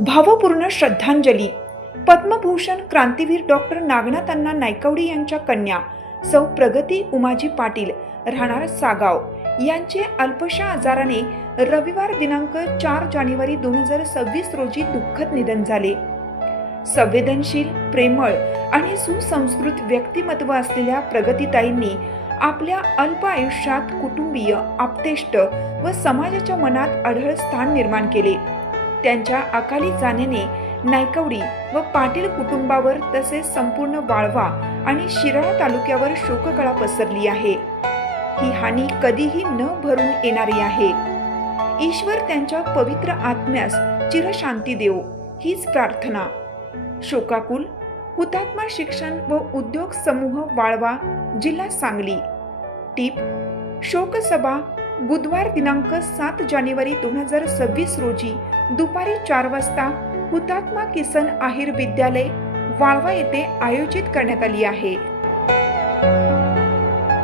भावपूर्ण श्रद्धांजली. पद्मभूषण क्रांतीवीर डॉक्टर नागनाथांना नायकवडी यांच्या कन्या सौ प्रगती उमाजी पाटील राहणार सागाव यांचे अल्पशा आजाराने रविवार दिनांक 4 जानेवारी 2026 रोजी दुःखद निधन झाले. संवेदनशील, प्रेमळ आणि सुसंस्कृत व्यक्तिमत्व असलेल्या प्रगतीताईंनी आपल्या अल्प आयुष्यात कुटुंबीय, आप्तेष्ट व समाजाच्या मनात अढळ स्थान निर्माण केले. त्यांच्या अकाली जाण्याने नायकवडी व पाटील कुटुंबावर तसेच संपूर्ण वाळवा आणि शिराळा तालुक्यावर शोककळा पसरली आहे. ही हानी कधीही न भरून येणारी आहे. ईश्वर त्यांच्या पवित्र आत्म्यास चिरशांती देवो हीच प्रार्थना. शोकाकुल हुतात्मा शिक्षण व उद्योग समूह वाळवा, जिल्हा सांगली. टीप: शोकसभा बुधवार दिनांक 7 जानेवारी 2026 रोजी दुपारी 4 वाजता हुतात्मा किसन आहिर विद्यालय वाळवा येथे आयोजित करण्यात आली आहे.